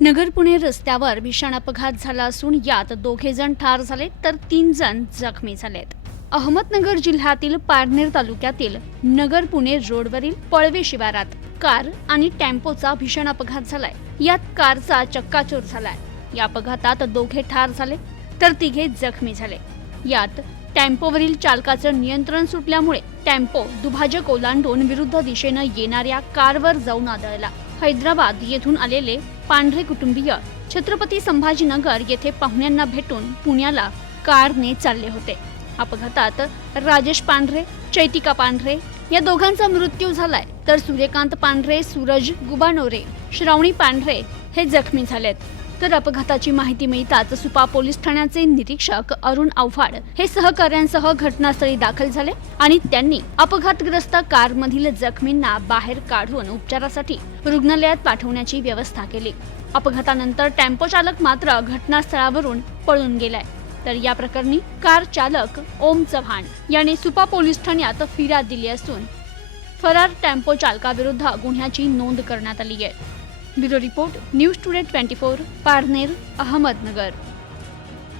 नगर पुणे रस्त्यावर भीषण अपघात झाला असून यात दोघे जण ठार झाले तर तीन जण जखमी झालेत. अहमदनगर जिल्ह्यातील पारनेर तालुक्यातील नगर पुणे रोडवरील पळवे शिवारात कार आणि टेम्पोचा भीषण अपघात झालाय. यात कारचा चक्काचूर झालाय. या अपघातात दोघे ठार झाले तर तिघे जखमी झाले. यात टेम्पोवरील चालकाचं नियंत्रण सुटल्यामुळे टेम्पो दुभाजक ओलांडून विरुद्ध दिशेनं येणाऱ्या कारवर जाऊन आदळला. हैदराबाद येथून आलेले पांढरे कुटुंबीय छत्रपती संभाजीनगर येथे पाहुण्यांना भेटून पुण्याला कारने चालले होते. अपघातात राजेश पांढरे चैतिका पांढरे या दोघांचा मृत्यू झालाय. तर सूर्यकांत पांढरे सूरज गुबानोरे श्रावणी पांढरे हे जखमी झालेत. तर अपघाताची माहिती मिळताच सुपा पोलीस ठाण्याचे निरीक्षक अरुण आव्हाड हे सहकाऱ्यांसह घटनास्थळी दाखल झाले आणि त्यांनी अपघातग्रस्त कारमधील जखमींना बाहेर काढून उपचारासाठी रुग्णालयात पाठवण्याची व्यवस्था केली. अपघातानंतर टेम्पो चालक मात्र घटनास्थळावरून पळून गेलाय. तर या प्रकरणी कार चालक ओम चव्हाण याने सुपा पोलीस ठाण्यात फिर्याद दिली असून फरार टेम्पो चालकाविरुद्ध गुन्ह्याची नोंद करण्यात आली आहे. Bureau report news today twenty four Parner Ahmednagar